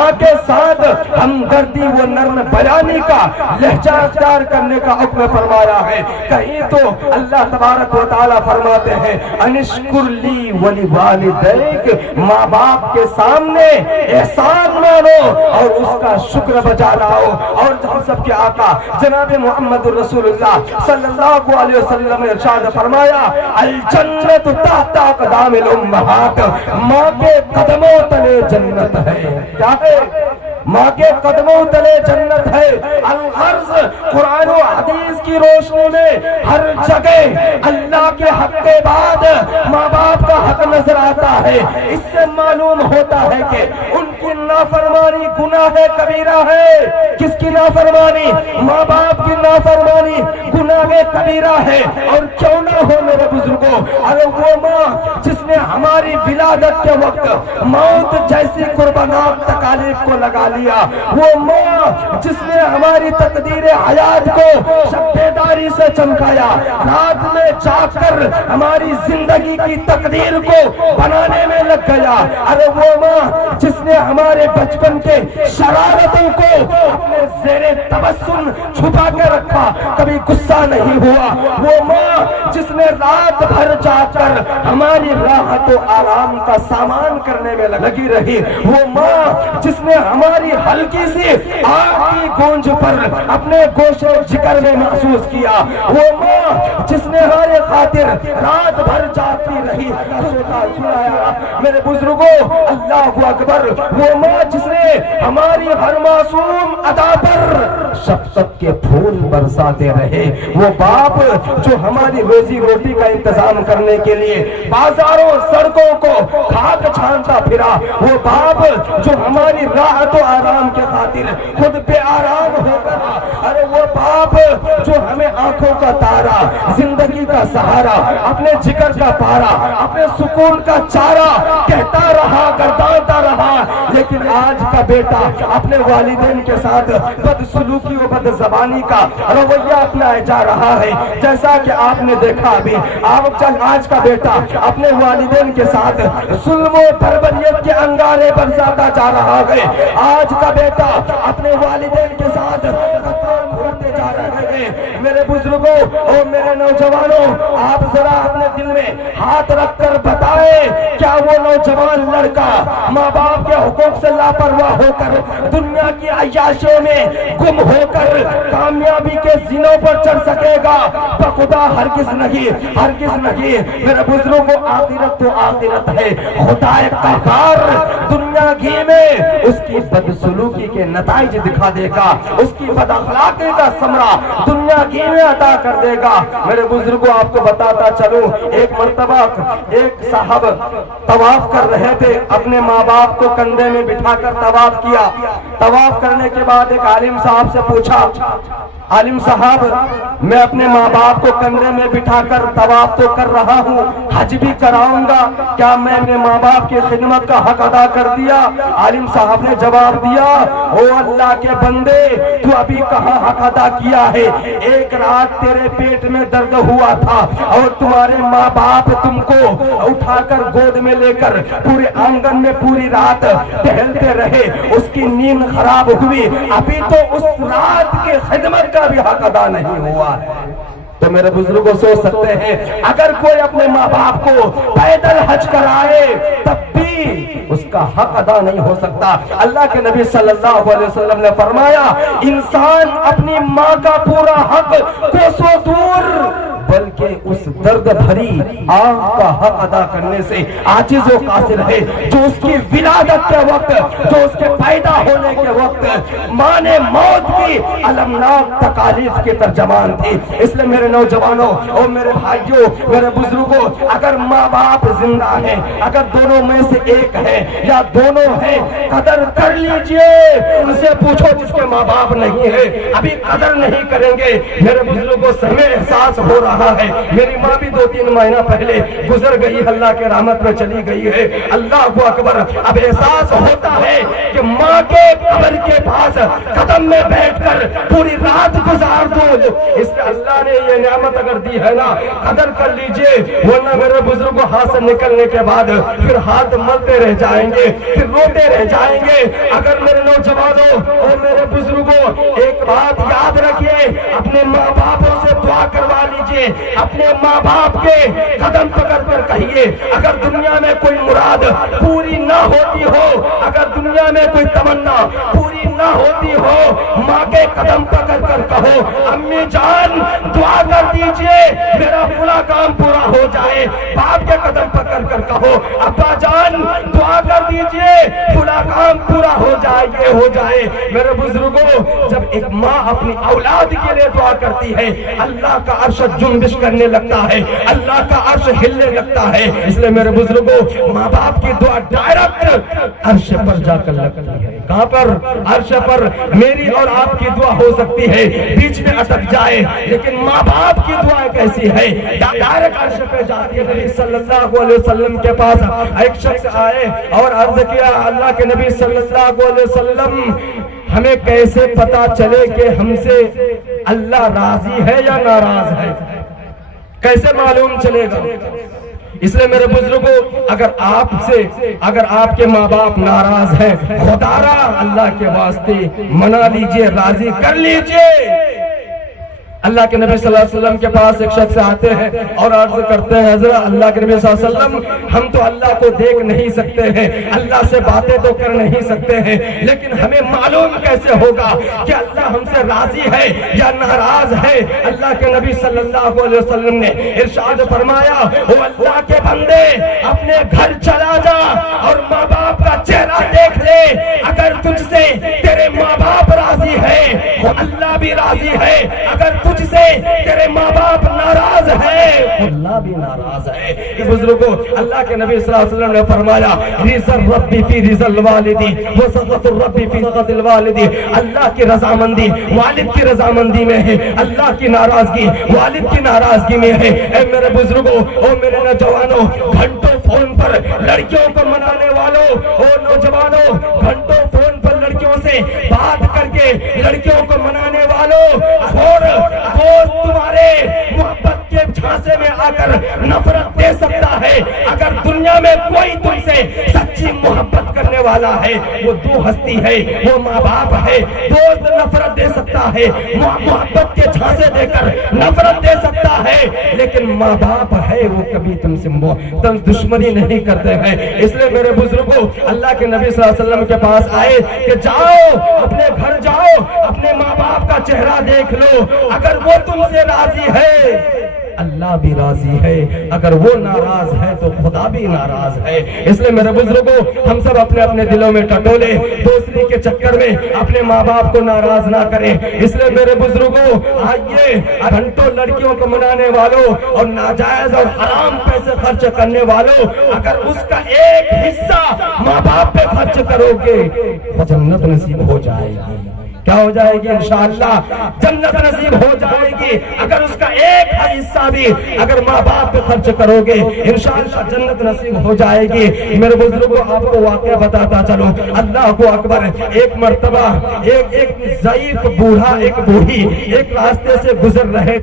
ماں کے ساتھ ہمدردی و نرم بیانی کا لہجہ اختیار کرنے کا حکم فرمایا ہے۔ کہیں تو اللہ تبارک و تعالیٰ فرماتے ہیں انشکر لی ولی والدیک، ماں باپ کے سامنے احسان مانو اور اس کا شکر بجا لاؤ۔ اور ہم سب کے آقا جناب محمد رسول اللہ صلی اللہ علیہ وسلم نے ارشاد فرمایا الجنت تحت اقدام الامہات، ماں کے قدموں تلے جنت ہے۔ کیا ہے؟ ماں کے قدموں تلے جنت ہے۔ الغرض قرآن و حدیث کی روشنی میں ہر جگہ اللہ کے حق کے بعد ماں باپ کا حق نظر آتا ہے۔ اس سے معلوم ہوتا ہے کہ ان کی نافرمانی گناہ کبیرہ ہے۔ کس کی نافرمانی؟ ماں باپ کی نافرمانی گناہ کبیرہ ہے۔ اور کیوں نہ ہو میرے بزرگوں، ارے وہ ماں جس نے ہماری ولادت کے وقت موت جیسی قربانات تکالیف کو لگا لیا، وہ ماں جس نے ہماری تقدیر حیات کو شب بیداری سے چمکایا، رات میں جاگ کر ہماری زندگی کی تقدیر کو بنانے میں لگ گیا، ارے وہ ماں جس نے ہمارے بچپن کے شرارتوں کو اپنے زیر تبسم چھپا کے رکھا، کبھی غصہ نہیں ہوا، وہ ماں جس نے رات بھر جاگ کر ہماری راحت و آرام کا سامان کرنے میں لگی رہی، وہ ماں جس نے ہماری ہلکی سی آگ کی گونج پر اپنے گوشے جگر میں محسوس کیا، وہ ماں جس نے ہمارے خاطر رات بھر جاگتی رہی، میرے بزرگوں اللہ اکبر، وہ ماں جس نے ہماری ہر معصوم ادا پر شفقت کے پھول برساتے رہے، وہ باپ جو ہماری روزی روٹی کا انتظام کرنے کے لیے بازاروں سڑکوں کو کھاک چھانتا پھرا، وہ باپ جو ہماری راحت و آرام کے خاطر خود بے آرام ہو گیا، ارے وہ باپ جو ہمیں آنکھوں کا تارا، زندگی کا سہارا، اپنے جگر کا پارا، اپنے سکون کا چارہ کہتا رہا، گردانتا رہا، لیکن آج کا بیٹا اپنے والدین کے ساتھ بدسلوکی و بد زبانی کا رویہ اپنایا جا رہا ہے۔ جیسا کہ آپ نے دیکھا ابھی آج کا بیٹا اپنے والدین کے ساتھ ظلم و بربریت کے انگارے برساتا جا رہا ہے۔ آج کا بیٹا اپنے والدین کے ساتھ کرتے جا رہے ہیں۔ میرے بزرگوں اور میرے نوجوانوں، آپ ذرا اپنے دل میں ہاتھ رکھ کر بتائیں، کیا وہ نوجوان لڑکا ماں باپ کے حقوق سے لاپرواہ ہو کر دنیا کی عیاشیوں میں گم ہو کر کامیابی کے زینوں پر چڑھ سکے گا؟ بخدا ہرگز نہیں، ہرگز نہیں۔ میرے بزرگوں آخرت تو آخرت ہے، خدا قہار دنیا گھی میں اس کی بدسلوکی کے نتائج دکھا دے گا، اس کی بد اخلاقی کا ثمرہ دنیا گھی میں عطا کر دے گا۔ میرے بزرگوں آپ کو بتاتا چلوں، ایک مرتبہ ایک صاحب طواف کر رہے تھے، اپنے ماں باپ کو کندھے میں بٹھا کر طواف کیا۔ طواف کرنے کے بعد ایک عالم صاحب سے پوچھا، عالم صاحب میں اپنے ماں باپ کو کندھے میں بٹھا کر طواف تو کر رہا ہوں، حج بھی کراؤں گا، کیا میں اپنے ماں باپ کی خدمت کا حق ادا کر دیا؟ عالم صاحب نے جواب دیا، او اللہ کے بندے، تو ابھی کہاں حق ادا کیا ہے؟ ایک رات تیرے پیٹ میں درد ہوا تھا اور تمہارے ماں باپ تم کو اٹھا کر گود میں لے کر پورے آنگن میں پوری رات ٹہلتے رہے، اس کی نیند خراب ہوئی، ابھی تو اس رات کی خدمت کا بھی حق ادا نہیں ہوا۔ تو میرے بزرگوں سوچ سکتے ہیں، اگر کوئی اپنے ماں باپ کو پیدل حج کرائے تب بھی اس کا حق ادا نہیں ہو سکتا۔ اللہ کے نبی صلی اللہ علیہ وسلم نے فرمایا، انسان اپنی ماں کا پورا حق کوسوں دور بلکہ اس درد بھری آہ کا حق ادا کرنے سے عاجز و قاصر ہے، جو اس کی ولادت کے وقت، جو اس کے پیدا ہونے کے وقت ماں نے موت کی المناک تکالیف کے ترجمان تھی۔ اس لیے میرے نوجوانوں اور میرے بھائیوں، میرے بزرگوں، اگر ماں باپ زندہ ہیں، اگر دونوں میں سے ایک ہے یا دونوں ہیں، قدر کر لیجئے۔ ان سے پوچھو جس کے ماں باپ نہیں ہے، ابھی قدر نہیں کریں گے۔ میرے بزرگوں سے ہمیں احساس ہو رہا ہے، میری ماں بھی 2-3 مہینہ پہلے گزر گئی، اللہ کے رحمت میں چلی گئی ہے۔ اللہ اکبر، اب احساس ہوتا ہے کہ ماں کے قبر کے پاس قدم میں بیٹھ کر پوری رات گزار دو. اس لیے اللہ نے یہ نعمت اگر دی ہے نا قدر کر لیجئے, ورنہ میرے بزرگوں ہاتھ سے نکلنے کے بعد پھر ہاتھ ملتے رہ جائیں گے, پھر روتے رہ جائیں گے. اگر میرے نوجوانوں اور میرے بزرگوں ایک بات یاد رکھیے, اپنے ماں باپوں سے دعا کروا لیجئے, اپنے ماں باپ کے قدم پکڑ کر کہیے اگر دنیا میں کوئی مراد پوری نہ ہوتی ہو, اگر دنیا میں کوئی تمنا پوری نہ ہوتی ہو, ماں کے قدم پکڑ کر کہو امی جان دعا کر دیجئے میرا فلاں کام پورا ہو جائے. باپ کے قدم پکڑ کر کہو ابا جان دعا کر دیجئے فلاں کام پورا ہو جائے, یہ ہو جائے. میرے بزرگوں جب ایک ماں اپنی اولاد کے لیے دعا کرتی ہے اللہ کا عرش جنبش کرنے لگتا ہے, اللہ کا عرش ہلنے لگتا ہے. اس لیے میرے بزرگوں ماں باپ کی دعا ڈائریکٹ عرش پر جا کر لگتی ہے. کہاں پر؟ عرش پر. میری اور آپ کی دعا ہو سکتی ہے بیچ میں اٹک جائے, لیکن ماں باپ کی دعا کیسی ہے ڈائریکٹ عرش پہ جاتی ہے. نبی صلی اللہ علیہ وسلم کے پاس ایک شخص آئے اور عرض کیا اللہ کے نبی صلی اللہ علیہ وسلم ہمیں کیسے پتا چلے کہ ہم سے اللہ راضی ہے یا ناراض ہے, کیسے معلوم چلے گا؟ اس لیے میرے بزرگوں اگر آپ کے ماں باپ ناراض ہیں خدا را اللہ کے واسطے منا لیجئے, راضی کر لیجئے. اللہ کے نبی صلی اللہ علیہ وسلم کے پاس ایک شخص آتے ہیں اور عرض کرتے ہیں حضرت اللہ کے نبی صلی اللہ علیہ وسلم ہم تو اللہ کو دیکھ نہیں سکتے ہیں, اللہ سے باتیں تو کر نہیں سکتے ہیں, لیکن ہمیں معلوم کیسے ہوگا کہ اللہ ہم سے راضی ہے یا ناراض ہے؟ اللہ کے نبی صلی اللہ علیہ وسلم نے ارشاد فرمایا او اللہ کے بندے اپنے گھر چلا جا اور ماں باپ کا چہرہ دیکھ لے, اگر تجھ سے تیرے ماں باپ راضی ہے اللہ بھی راضی ہے, اگر تجھ سے تیرے ماں باپ ناراض ہے اللہ بھی ناراض ہے. بزرگوں اللہ کے نبی صلی اللہ علیہ وسلم نے فرمایا رضا الرب فی رضا الوالدی وسخط الرب فی سخط الوالدی. اللہ کی رضامندی والد کی رضامندی میں ہے, اللہ کی ناراضگی والد کی ناراضگی میں ہے. اے میرے بزرگوں اور میرے نوجوانوں, گھنٹوں فون پر لڑکیوں کو منانے والوں اور نوجوانوں, گھنٹوں فون پر لڑکیوں سے بات کر کے لڑکیوں کو منانے والوں, اور دوست تمہارے محبت کے جھانسے میں آ کر نفرت دے سکتا ہے. اگر دنیا میں کوئی تم سے سچی محبت کرنے والا ہے وہ دو ہستی ہے, وہ ماں باپ ہے. دوست نفرت دے سکتا ہے, محبت کے جھانسے دے کر نفرت دے سکتا ہے, لیکن ماں باپ ہے وہ کبھی تم سے دشمنی نہیں کرتے ہیں. اس لیے میرے بزرگوں اللہ کے نبی صلی اللہ علیہ وسلم کے پاس آئے کہ جاؤ اپنے گھر جاؤ, اپنے ماں باپ کا چہرہ دیکھ لو, اگر وہ تم سے راضی ہے اللہ بھی راضی ہے, اگر وہ ناراض ہے تو خدا بھی ناراض ہے. اس لیے میرے بزرگوں ہم سب اپنے اپنے دلوں میں ٹٹولے دوسری کے چکر میں اپنے ماں باپ کو ناراض نہ کریں. اس لیے میرے بزرگوں آئیے گھنٹوں لڑکیوں کو منانے والوں اور ناجائز اور حرام پیسے خرچ کرنے والوں, اگر اس کا ایک حصہ ماں باپ پہ خرچ کرو گے جنت نصیب ہو جائے گی. کیا ہو جائے گی؟ انشاءاللہ جنت نصیب ہو جائے گی. اگر اس کا ایک حصہ بھی اگر ماں باپ پہ خرچ کرو گے انشاءاللہ جنت نصیب ہو جائے گی. میرے بزرگوں آپ کو واقعہ بتاتا چلو, اللہ کو اکبر. ایک مرتبہ ایک ضعیف بوڑھا ایک بوڑھی ایک راستے سے گزر رہے